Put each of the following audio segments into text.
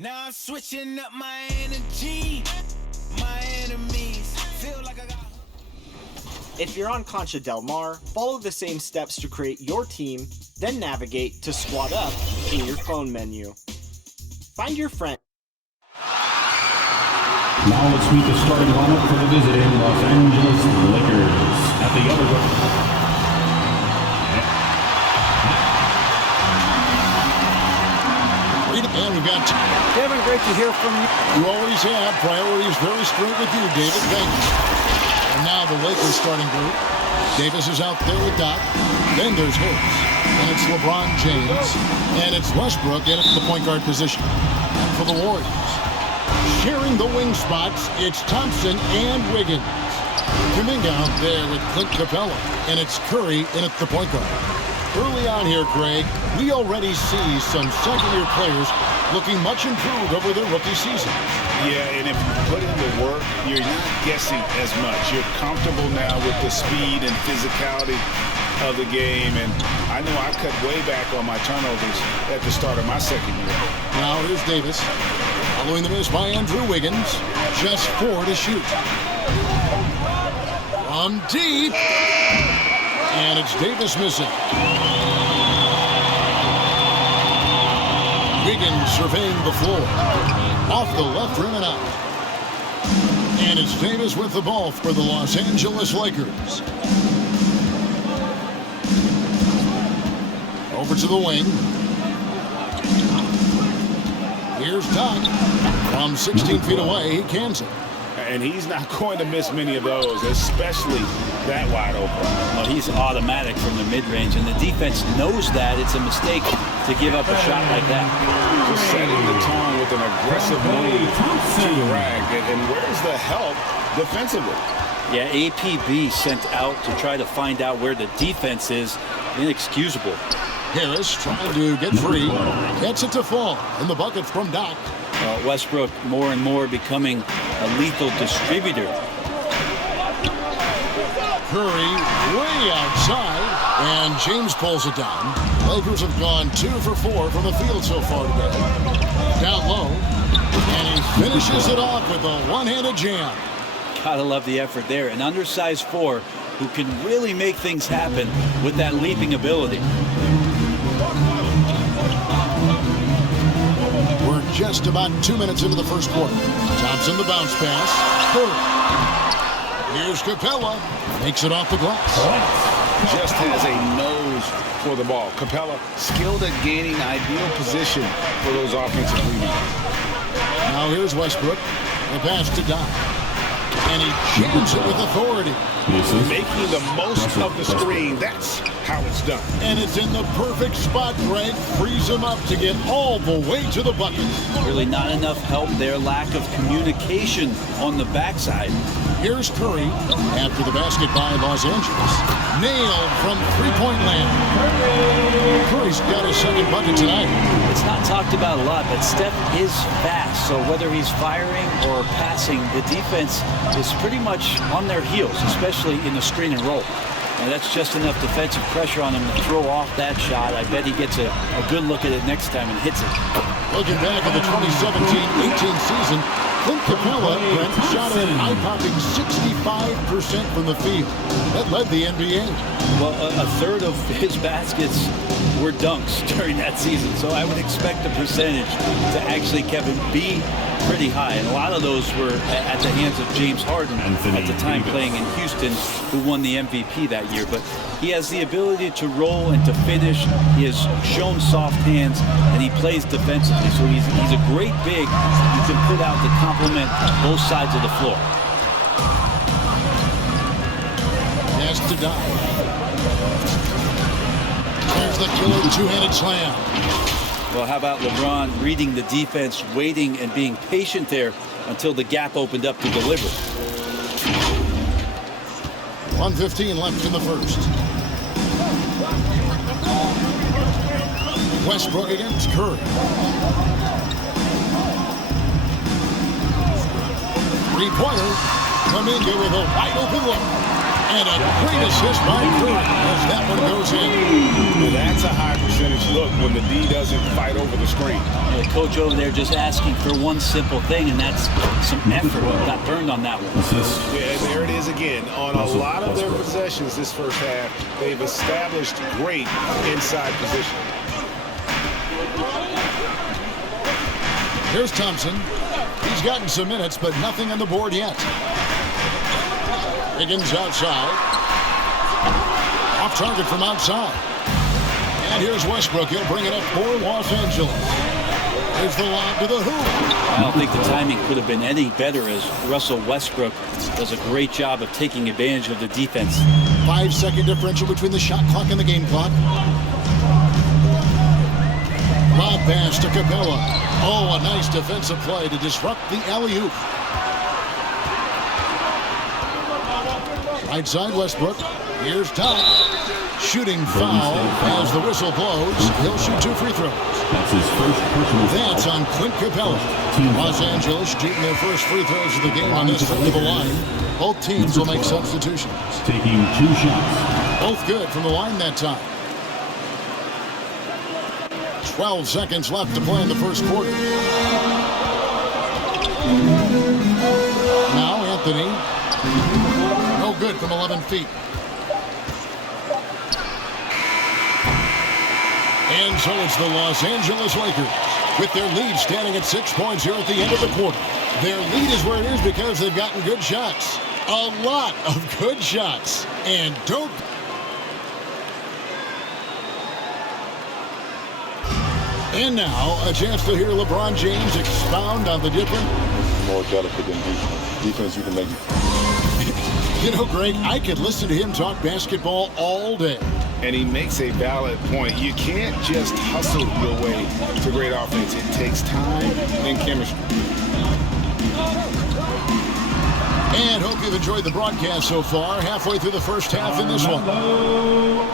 Now I'm switching up my energy. My enemies feel like I got. If you're on Concha Del Mar, follow the same steps to create your team, then navigate to Squad Up in your phone menu. Find your friend. Now let's meet the starting lineup for the visiting Los Angeles Lakers at the other goal. And we've got Kevin, great to hear from you. You always have. Priorities very straight with you, David. Thank you. And now the Lakers starting group. Davis is out there with Doc. Then there's Hicks. And it's LeBron James. And it's Westbrook in at the point guard position. And for the Warriors, sharing the wing spots, it's Thompson and Wiggins. Kuminga out there with Clint Capella. And it's Curry in at the point guard. Early on here, Greg, we already see some second-year players looking much improved over their rookie season. Yeah, and if you put in the work, you're not guessing as much. You're comfortable now with the speed and physicality of the game, and I know I cut way back on my turnovers at the start of my second year. Now here's Davis, following the miss by Andrew Wiggins. Just 4 to shoot. From deep. And it's Davis missing. Wiggins surveying the floor. Off the left rim and out. And it's Davis with the ball for the Los Angeles Lakers. Over to the wing. Here's Doc. From 16 feet away, he cans it. And he's not going to miss many of those, especially that wide open. Well, he's automatic from the mid-range, and the defense knows that it's a mistake to give up a shot like that. Just setting the tone with an aggressive move to the rack. And where's the help defensively? Yeah, APB sent out to try to find out where the defense is. Inexcusable. Harris trying to get free. Gets it to fall. And the bucket from Doc. Westbrook more and more becoming a lethal distributor. Curry way outside, and James pulls it down. Lakers have gone 2 for 4 from the field so far today. Down low, and he finishes it off with a one-handed jam. Gotta love the effort there. An undersized 4 who can really make things happen with that leaping ability. We're just about 2 minutes into the first quarter. Thompson the bounce pass. Curry. Here's Capella. Makes it off the glass. Just has a nose for the ball. Capella skilled at gaining ideal position for those offensive rebounds. Now here's Westbrook. The pass to Doc. And he jams it with authority. Making the most of the screen. That's how it's done. And it's in the perfect spot, Greg. Frees him up to get all the way to the bucket. Really not enough help there. Lack of communication on the backside. Here's Curry after the basket by Los Angeles. Nailed from three-point land. Curry's got his second bucket tonight. It's not talked about a lot, but Steph is fast. So whether he's firing or passing, the defense is pretty much on their heels, especially in the screen and roll. And that's just enough defensive pressure on him to throw off that shot. I bet he gets a good look at it next time and hits it. Looking back at the 2017-18 season, Clint Capella shot an eye-popping 65% from the field. That led the NBA. Well, a third of his baskets were dunks during that season, so I would expect the percentage to actually, Kevin, be pretty high. And a lot of those were at the hands of James Harden at the time playing in Houston, who won the MVP that year. But he has the ability to roll and to finish. He has shown soft hands, and he plays defensively. So he's a great big you can put out to complement both sides of the floor. Has to die. There's the killer two-handed slam. Well, how about LeBron reading the defense, waiting and being patient there until the gap opened up to deliver. 1:15 left in the first. Westbrook against Curry. Three-pointer. Kuminga with a wide open look. And a great assist by Curry as that one goes in. That's a high percentage percentage look when the D doesn't fight over the screen. The coach over there just asking for one simple thing, and that's some effort. Got burned on that one. Assist. Yeah, there it is again. On a lot of their possessions this first half, they've established great inside position. Here's Thompson. He's gotten some minutes, but nothing on the board yet. Higgins outside. Off target from outside. And here's Westbrook. He'll bring it up for Los Angeles. There's the lob to the hoop. I don't think the timing could have been any better as Russell Westbrook does a great job of taking advantage of the defense. 5-second differential between the shot clock and the game clock. Lob pass to Capella. Oh, a nice defensive play to disrupt the alley-oop. Right side Westbrook. Here's Todd. Shooting foul as the whistle blows. He'll shoot 2 free throws. That's his first personal That's foul. on Clint Capella. Los Angeles shooting their first free throws of the game on this end of the line. Both teams will make substitutions. Taking 2 shots. Both good from the line that time. 12 seconds left to play in the first quarter. Now Anthony. No good from 11 feet. And so it's the Los Angeles Lakers with their lead standing at 6 points here at the end of the quarter. Their lead is where it is because they've gotten good shots. A lot of good shots. And don't. And now a chance to hear LeBron James expound on the different. More delicate than defense. Defense, you can make it. You know, Greg, I could listen to him talk basketball all day. And he makes a valid point. You can't just hustle your way to great offense. It takes time and chemistry. And hope you've enjoyed the broadcast so far. Halfway through the first half in this one.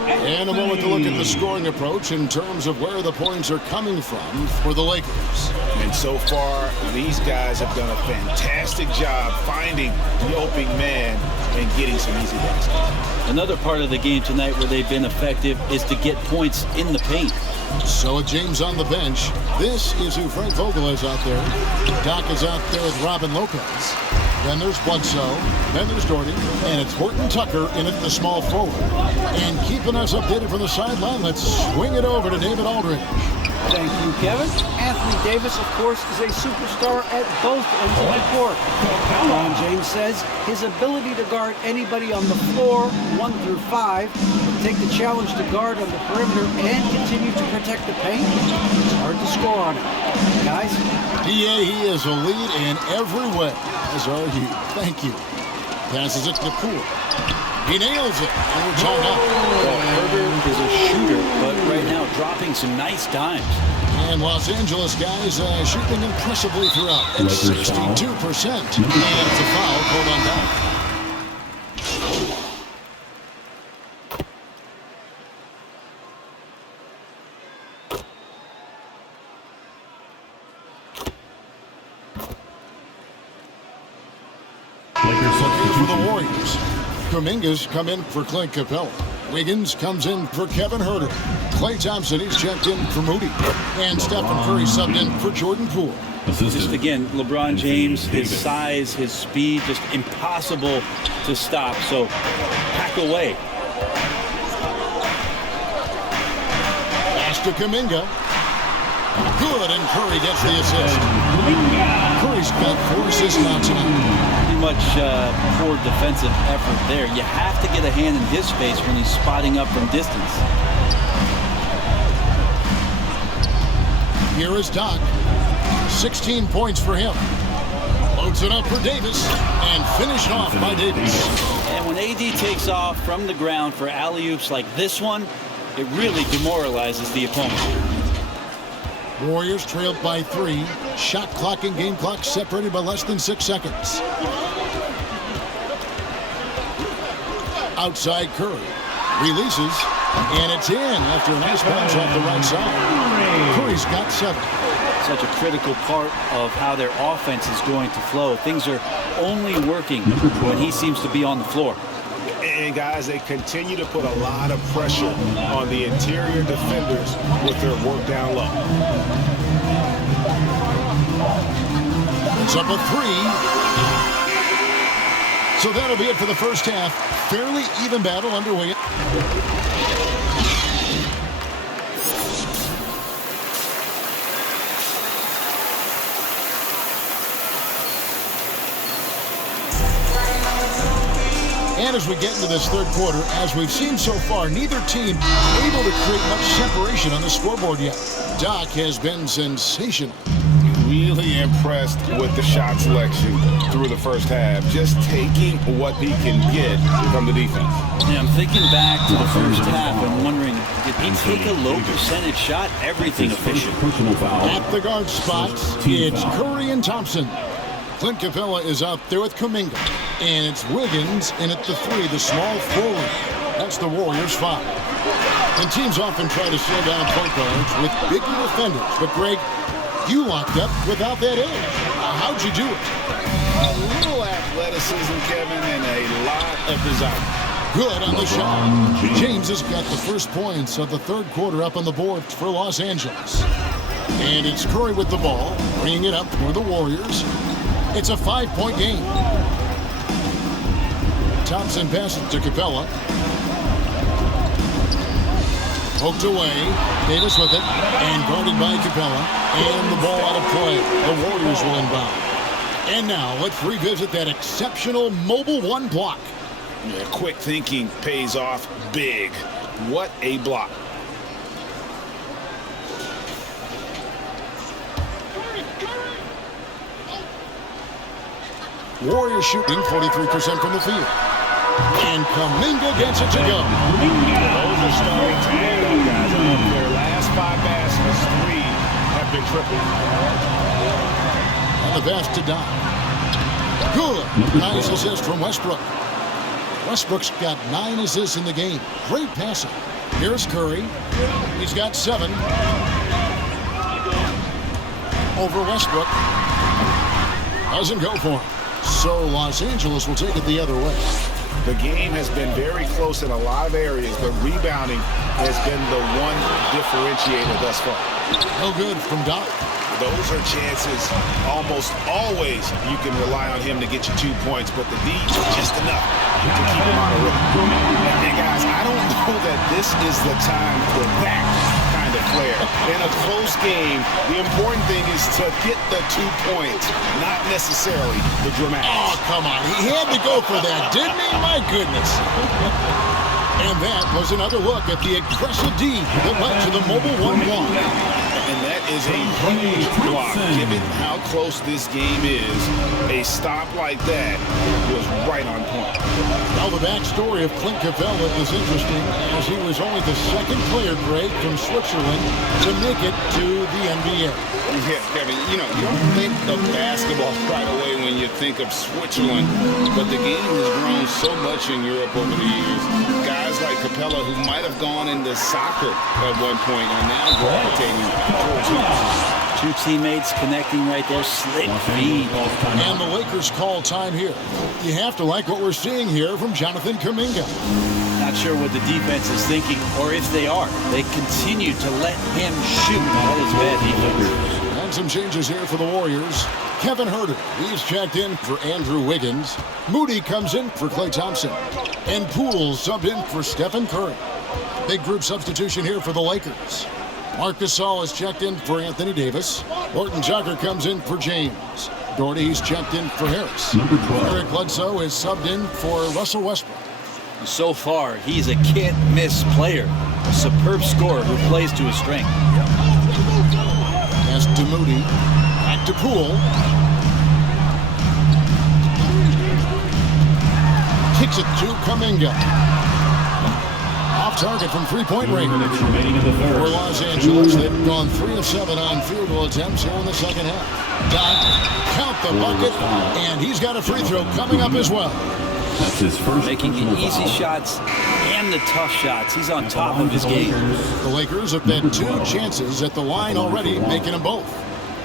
And a moment to look at the scoring approach in terms of where the points are coming from for the Lakers. And so far, these guys have done a fantastic job finding the open man and getting some easy baskets. Another part of the game tonight where they've been effective is to get points in the paint. So with James on the bench, this is who Frank Vogel is out there. Doc is out there with Robin Lopez. Then there's Bledsoe. Then there's Doherty. And it's Horton Tucker in at the small forward. And keeping us updated from the sideline, let's swing it over to David Aldridge. Thank you, Kevin. Anthony Davis, of course, is a superstar at both ends of the court. LeBron James says his ability to guard anybody on the floor, 1 through 5, take the challenge to guard on the perimeter and continue to protect the paint. It's hard to score on it. Guys? DA, he is a lead in every way, as are you. Thank you. Passes it to Poole. He nails it, and we're tied up. Well, Herbert is a shooter, but right now dropping some nice dimes. And Los Angeles guys shooting impressively throughout at Lakers 62%. And it's a foul called on down. Lakers For the substitution. Warriors, Kuminga's come in for Clint Capella. Wiggins comes in for Kevin Huerter. Klay Thompson, he's checked in for Moody. And Stephen Curry subbed in for Jordan Poole. Just again, LeBron James, his size, his speed, just impossible to stop. So pack away. Pass to Kuminga. Good, and Curry gets the assist. Curry's got 4 assists now tonight. Pretty much poor defensive effort there. You have to get a hand in his face when he's spotting up from distance. Here is Doc. 16 points for him. Loads it up for Davis, and finished off by Davis. And when AD takes off from the ground for alley-oops like this one, it really demoralizes the opponent. Warriors trailed by 3. Shot clock and game clock separated by less than 6 seconds. Outside Curry. Releases. And it's in after a nice bounce off the right side. Curry's got 7. Such a critical part of how their offense is going to flow. Things are only working when he seems to be on the floor. And guys, they continue to put a lot of pressure on the interior defenders with their work down low. It's up a 3. So that'll be it for the first half. Fairly even battle underway. And as we get into this third quarter, as we've seen so far, neither team able to create much separation on the scoreboard yet. Doc has been sensational. Really impressed with the shot selection through the first half. Just taking what he can get from the defense. Yeah, I'm thinking back to the first half and wondering, did he take a low percentage shot? Everything efficient. At the guard spots, it's Curry and Thompson. Clint Capella is out there with Kuminga. And it's Wiggins in at the 3, the small forward. That's the Warriors' 5. And teams often try to slow down point guards with bigger defenders. But Greg, you locked up without that edge. How'd you do it? A little athleticism, Kevin, and a lot of desire. Good on the shot. James has got the first points of the third quarter up on the board for Los Angeles. And it's Curry with the ball, bringing it up for the Warriors. It's a 5-point game. Thompson passes to Capella. Poked away. Davis with it. And guarded by Capella. And the ball out of play. The Warriors will inbound. And now let's revisit that exceptional mobile 1 block. Yeah, quick thinking pays off big. What a block. Warriors shooting 43% from the field. And Kuminga gets it to go. Those are starting to add up, guys. Their last 5 baskets, 3 have been tripled. And the pass to Doc. Good. Nice assist from Westbrook. Westbrook's got 9 assists in the game. Great passing. Here's Curry. He's got 7. Over Westbrook. Doesn't go for him. So Los Angeles will take it the other way. The game has been very close in a lot of areas, but rebounding has been the one differentiator thus far. No good from Doc. Those are chances almost always you can rely on him to get you 2 points, but the D's are just enough to keep him on a rhythm. And guys, I don't know that this is the time for that kind of flair. In a close game, the important thing is to get the 2 points, not necessarily the dramatics. Oh, come on. He had to go for that, didn't he? My goodness. And that was another look at the aggressive D that led to the mobile 1 block. And that is a huge block. Given how close this game is, a stop like that was right on point. Now the backstory of Clint Capella is interesting, as he was only the second player, Greg, from Switzerland to make it to the NBA. Yeah, Kevin, you don't think of basketball right away when you think of Switzerland, but the game has grown so much in Europe over the years. Guys like Capella, who might have gone into soccer at one point, are now gravitating towards hoops. 2 teammates connecting right there. Slick feed. And the Lakers call time here. You have to like what we're seeing here from Jonathan Kuminga. Not sure what the defense is thinking, or if they are. They continue to let him shoot. That is bad defense. And some changes here for the Warriors. Kevin Huerter, he's checked in for Andrew Wiggins. Moody comes in for Klay Thompson. And Poole subbed in for Stephen Curry. Big group substitution here for the Lakers. Marc Gasol is checked in for Anthony Davis. Horton Tucker comes in for James. Doherty's checked in for Harris. Eric Bledsoe is subbed in for Russell Westbrook. So far, he's a can't-miss player. A superb scorer who plays to his strength. Pass to Moody. Back to Poole. Kicks it to Kuminga. Off target from three-point range. For Los Angeles, they've gone 3 of 7 on field goal attempts here in the second half. Doc, count the bucket, and he's got a free throw coming up as well. That's his first. Making the easy shots and the tough shots. He's on top of his game. The Lakers have had 2 chances at the line already, making them both.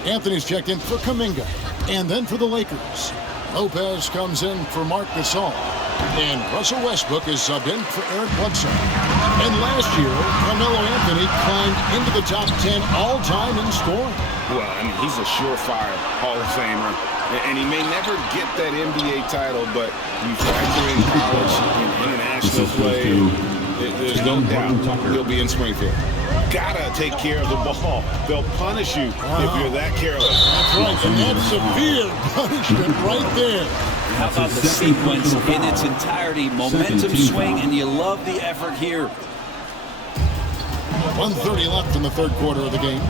Anthony's checked in for Kuminga, and then for the Lakers. Lopez comes in for Marc Gasol. And Russell Westbrook is subbed in for Eric Bledsoe. And last year, Carmelo Anthony climbed into the top 10 all-time in scoring. Well, I mean, he's a surefire Hall of Famer. And he may never get that NBA title, but you factor in college and international play, there's no doubt he'll be in Springfield. Gotta take care of the ball. They'll punish you if you're that careless. That's right, and that's severe punishment right there. How about the sequence in its entirety? Momentum swing, and you love the effort here. 1:30 left in the third quarter of the game.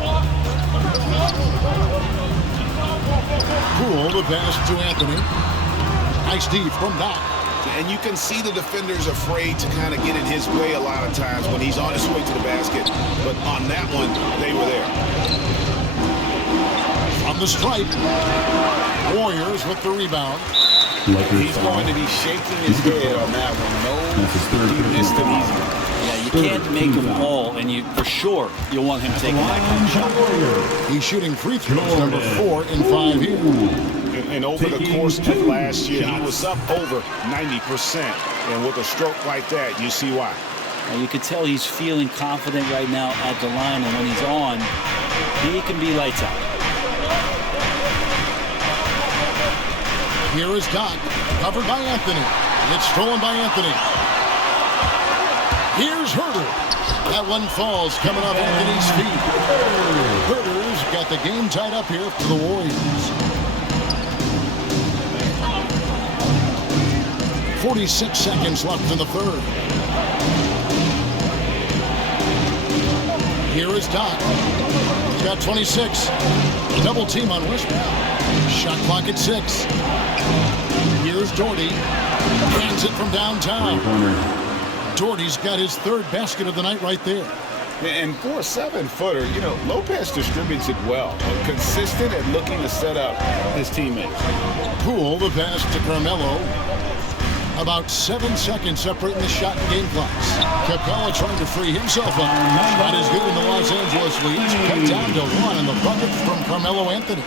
Poole, the pass to Anthony. Nice D from Doc. And you can see the defenders afraid to kind of get in his way a lot of times when he's on his way to the basket. But on that one, they were there. From the stripe. Warriors with the rebound. He's going to be shaking his head on that one. No, he missed it easy. Yeah, you can't make them all, and you for sure you'll want him taking that kind of shot. He's shooting free throws number 4 in 5 here. And over the course of last year, he was up over 90%. And with a stroke like that, you see why. Now, you can tell he's feeling confident right now at the line, and when he's on, he can be lights out. Here is Doc, covered by Anthony. It's stolen by Anthony. Here's Herter. That one falls coming off Anthony's feet. Herter's got the game tied up here for the Warriors. 46 seconds left in the third. Here is Doc. He's got 26. Double team on Westbrook. Shot clock at 6. Here's Doherty. Hands it from downtown. Doherty's got his third basket of the night right there. And for a 7-footer, you know, Lopez distributes it well. Consistent at looking to set up his teammates. Poole, the pass to Carmelo. About 7 seconds separating the shot and game clocks. Capella trying to free himself up. Shot is good in the Los Angeles leads. Cut down to 1 and the bucket from Carmelo Anthony.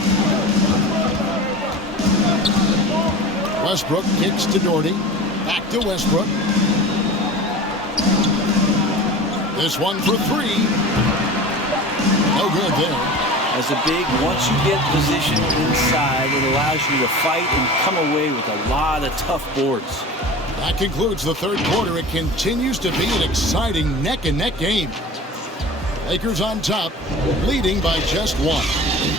Westbrook kicks to Doherty. Back to Westbrook. This one for 3. No good there. As a big, once you get positioned inside, it allows you to fight and come away with a lot of tough boards. That concludes the third quarter. It continues to be an exciting neck-and-neck game. Lakers on top, leading by just 1.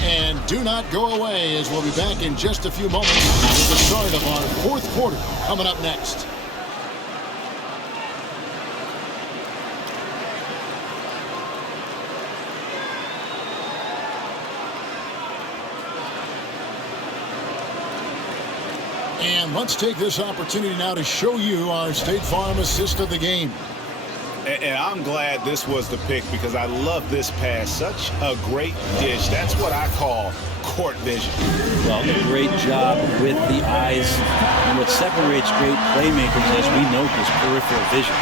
And do not go away, as we'll be back in just a few moments with the start of our fourth quarter coming up next. And let's take this opportunity now to show you our State Farm assist of the game. And I'm glad this was the pick because I love this pass. Such a great dish. That's what I call court vision. Well, a great job with the eyes. And what separates great playmakers, as we note, is peripheral vision.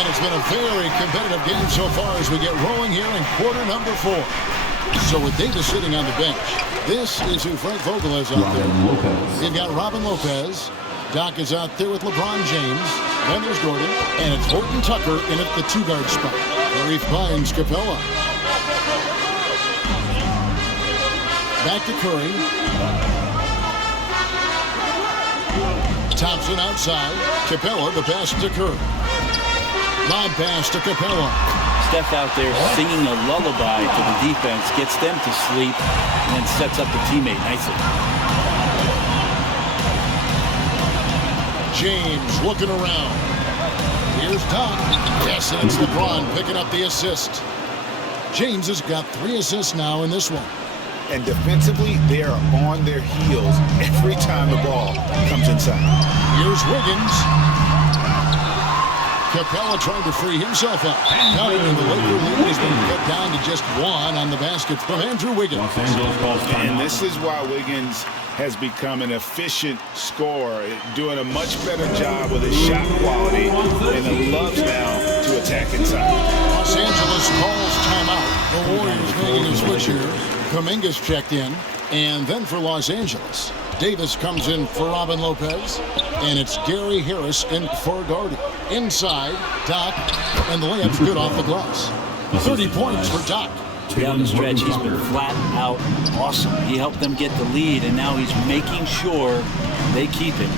And it's been a very competitive game so far as we get rolling here in quarter number 4. So with Davis sitting on the bench, this is who Frank Vogel has out there. You've got Robin Lopez. Doc is out there with LeBron James. Then there's Gordon. And it's Horton Tucker in at the 2-guard spot. Arif finds Capella. Back to Curry. Thompson outside. Capella, the pass to Curry. Lob pass to Capella. Steph out there singing a lullaby to the defense, gets them to sleep, and then sets up the teammate nicely. James looking around. Here's Doc. Yes, and it's LeBron picking up the assist. James has got 3 assists now in this one. And defensively, they are on their heels every time the ball comes inside. Here's Wiggins. Capella trying to free himself up. Counting in the Laker lead has been cut down to just 1 on the basket from Andrew Wiggins. And this is why Wiggins has become an efficient scorer, doing a much better job with his shot quality, and he loves now to attack inside. Los Angeles calls timeout. The Warriors making a switch here. Kuminga's checked in. And then for Los Angeles, Davis comes in for Robin Lopez, and it's Gary Harris in for Gardy. Inside, Doc, and the layup's good off the glass. 30 points for Doc. Down the stretch, he's been flat out awesome. He helped them get the lead, and now he's making sure they keep it.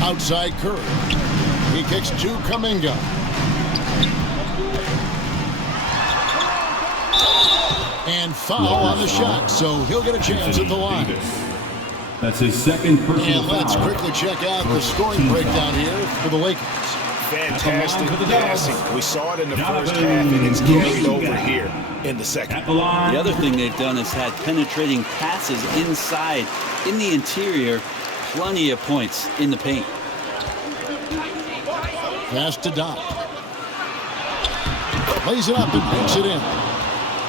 Outside Curry. He kicks to Kuminga. And foul on the shot, so he'll get a chance at the line. That's his second personal And let's foul. quickly check out the scoring breakdown here for the Lakers. Fantastic passing. We saw it in the first half, and it's carried over here in the second. The other thing they've done is had penetrating passes inside, in the interior, plenty of points in the paint. Pass to Doc. Lays it up and banks it in.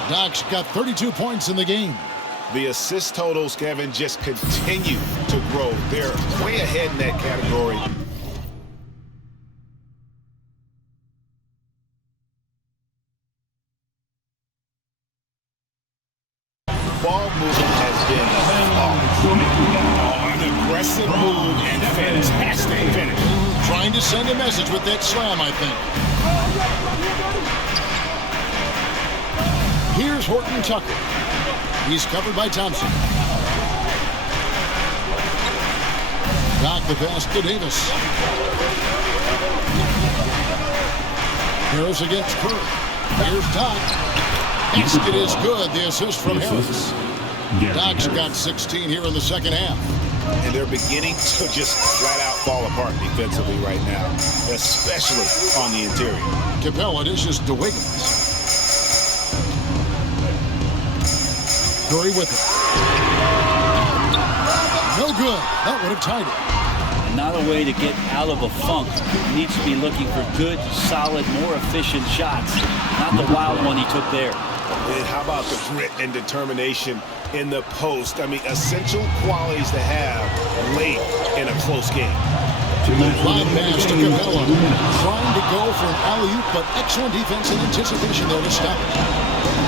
Doc's got 32 points in the game. The assist totals, Kevin, just continue to grow. They're way ahead in that category. Ball movement has been an aggressive move and fantastic finish. Trying to send a message with that slam, I think. Here's Horton Tucker. He's covered by Thompson. Doc the pass to Davis. Harris against Curry. Here's Doc. Basket is good. The assist from Harris. Doc's got 16 here in the second half. And they're beginning to just flat out fall apart defensively right now, especially on the interior. Capella dishes to Wiggins. Curry with it. No good. That would have tied it. Not a way to get out of a funk. He needs to be looking for good, solid, more efficient shots. Not the wild one he took there. And how about the grit and determination in the post? I mean, essential qualities to have late in a close game. Long pass to Capella. Trying to go for an alley-oop, but excellent defense and anticipation there to stop it.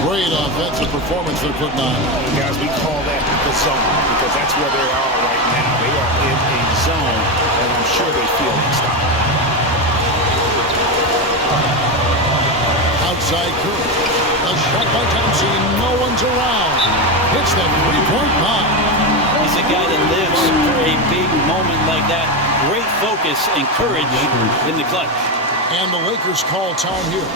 Great offensive performance they're putting on. Guys, we call that the zone because that's where they are right now. They are in a zone, and I'm sure they feel unstoppable. Outside Curry. A shot by Thompson. No one's around. Hits the three-point bomb. He's a guy that lives for a big moment like that. Great focus and courage in the clutch. And the Lakers call time here.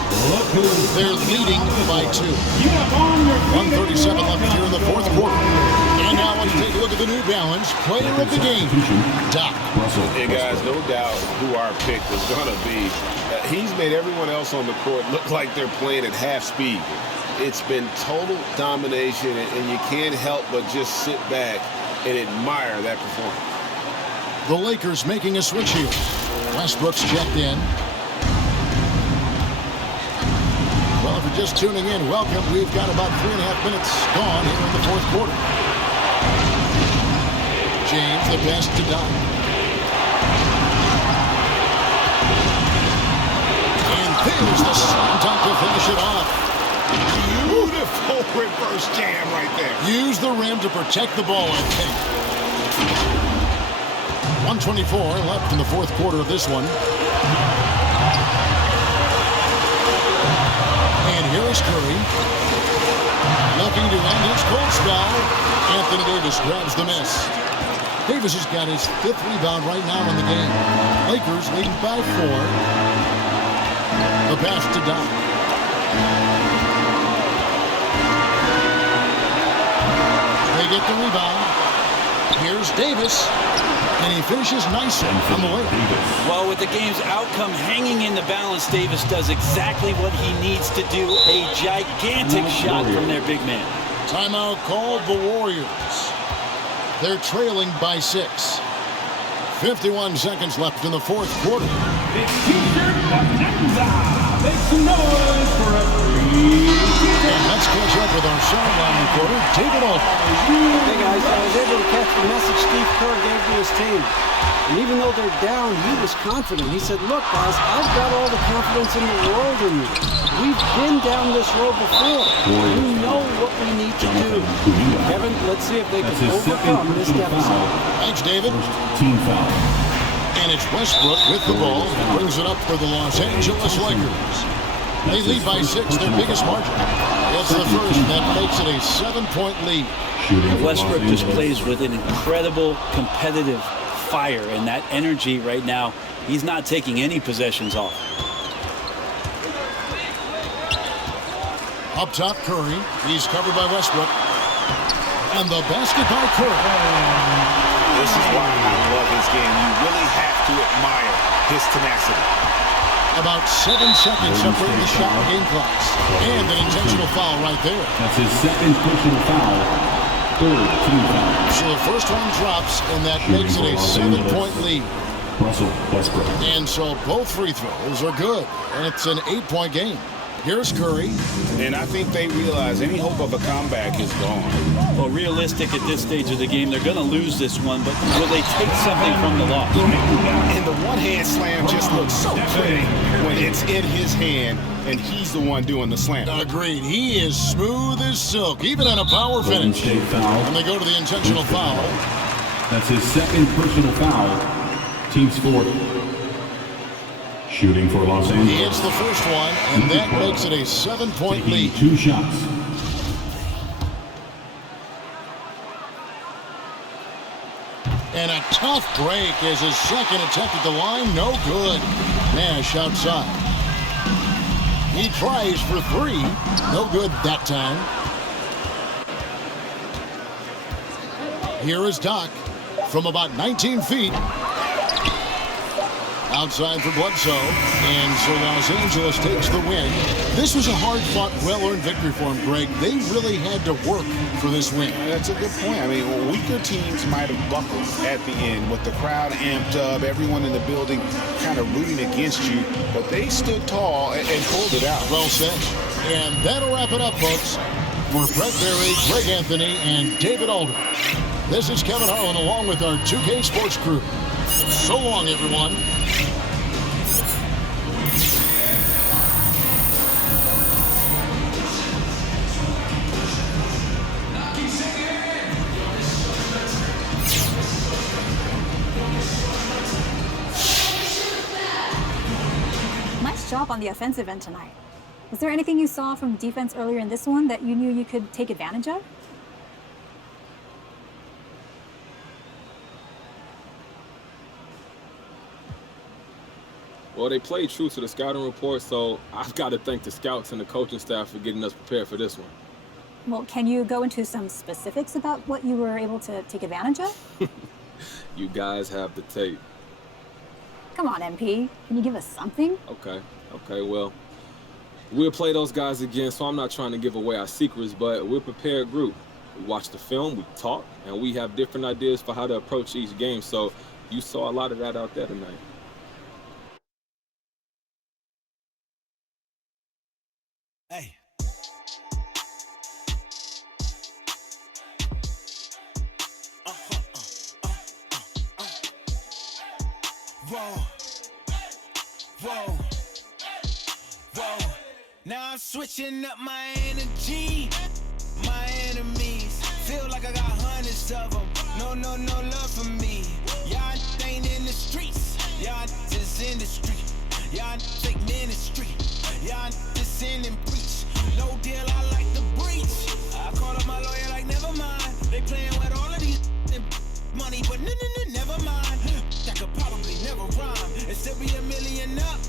They're leading by 2. 1:37 left here in the fourth quarter. And now let's take a look at the New Balance player of the game, Doc. Hey guys, no doubt who our pick was going to be. He's made everyone else on the court look like they're playing at half speed. It's been total domination, and you can't help but just sit back and admire that performance. The Lakers making a switch here. Westbrook's checked in. Well, if you're just tuning in, welcome. We've got about 3.5 minutes gone here in the fourth quarter. James, the pass to Doc. And there's the slam dunk to finish it off. Beautiful reverse jam right there. Use the rim to protect the ball, I think. 1:24 left in the fourth quarter of this one. And here is Curry. Looking to end his cold spell. Anthony Davis grabs the miss. Davis has got his 5th rebound right now in the game. Lakers leading by 4. The pass to Doc. They get the rebound. Here's Davis. And he finishes nicely on the layup. Well, with the game's outcome hanging in the balance, Davis does exactly what he needs to do. A gigantic shot from their big man. Timeout called the Warriors. They're trailing by 6. 51 seconds left in the fourth quarter. Make some noise for referee. And let's catch up with our sideline reporter, David Alton. Hey guys, I was able to catch the message Steve Kerr gave to his team. And even though they're down, he was confident. He said, look guys, I've got all the confidence in the world in you. We've been down this road before. We know what we need to do. Kevin, let's see if they can overcome this deficit. Thanks, David. Team foul. And it's Westbrook with the ball. Brings it up for the Los Angeles Lakers. They lead by 6, their biggest margin. It's the first, and that makes it a 7-point lead. Westbrook just plays with an incredible competitive fire, and that energy right now, he's not taking any possessions off. Up top, Curry. He's covered by Westbrook. And the basket by Curry. This is why I love his game. You really have to admire his tenacity. About 7 seconds separating the shot and game clocks. And an intentional foul right there. That's his second personal foul. Third team foul. So the first one drops, and that makes it a 7-point lead. Russell Westbrook. And so both free throws are good, and it's an 8-point game. Here's Curry. And I think they realize any hope of a comeback is gone. Well, realistic at this stage of the game, they're going to lose this one, but will they take something from the loss? And the one-hand slam just looks so pretty when it's in his hand and he's the one doing the slam. Agreed. He is smooth as silk, even on a power finish. And they go to the intentional foul. That's his second personal foul. Team's fourth. Shooting for Los Angeles. He hits the first one, and that makes it a 7-point lead. 2 shots. And a tough break as his second attempt at the line. No good. Nash outside. He tries for 3. No good that time. Here is Doc from about 19 feet. Outside for Bledsoe, and so Los Angeles takes the win. This was a hard-fought, well-earned victory for them, Greg. They really had to work for this win. That's a good point. I mean, weaker teams might have buckled at the end with the crowd amped up, everyone in the building kind of rooting against you, but they stood tall and pulled it out. Well said. And that'll wrap it up, folks. For Brett Berry, Greg Anthony, and David Alder. This is Kevin Harlan along with our 2K Sports crew. So long, everyone. Nice job on the offensive end tonight. Was there anything you saw from defense earlier in this one that you knew you could take advantage of? Well, they played true to the scouting report, so I've got to thank the scouts and the coaching staff for getting us prepared for this one. Well, can you go into some specifics about what you were able to take advantage of? You guys have the tape. Come on, MP. Can you give us something? Okay, well, we'll play those guys again, so I'm not trying to give away our secrets, but we're a prepared group. We watch the film, we talk, and we have different ideas for how to approach each game, so you saw a lot of that out there tonight. Hey. Whoa. Whoa. Whoa. Now I'm switching up my energy. My enemies feel like I got hundreds of them. No love for me. Y'all ain't in the streets. Y'all just in the street. Y'all take ministry. Y'all just sin and preach. No deal, I like the breach. I call up my lawyer like, never mind. They playing with all of these money, but no, never mind. That could probably never rhyme and still be $1 million up.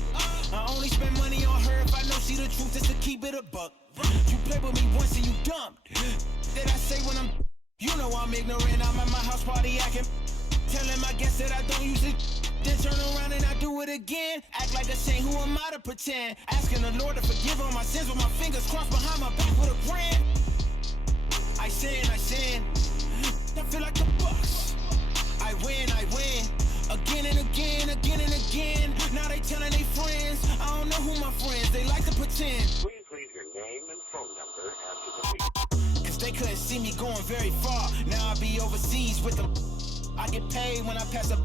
I only spend money on her if I know she the truth, just to keep it a buck. You play with me once and you dumped. Did I say when I'm, you know I'm ignorant, I'm at my house party acting. Telling my guests that I don't use it. Then turn around and I do it again. Act like a saint, who am I to pretend? Asking the Lord to forgive all my sins with my fingers crossed behind my back with a grin. I sin. I feel like the Bucks. I win. Again and again. Now they telling their friends. I don't know who my friends, they like to pretend. Please leave your name and phone number after the beep. Cause they couldn't see me going very far. Now I be overseas with them. I get paid when I pass up.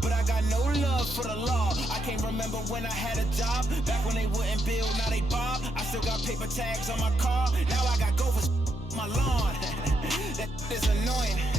but I got no love for the law. I can't remember when I had a job. Back when they wouldn't build, now they bob. I still got paper tags on my car. Now I got gophers my lawn. That is annoying.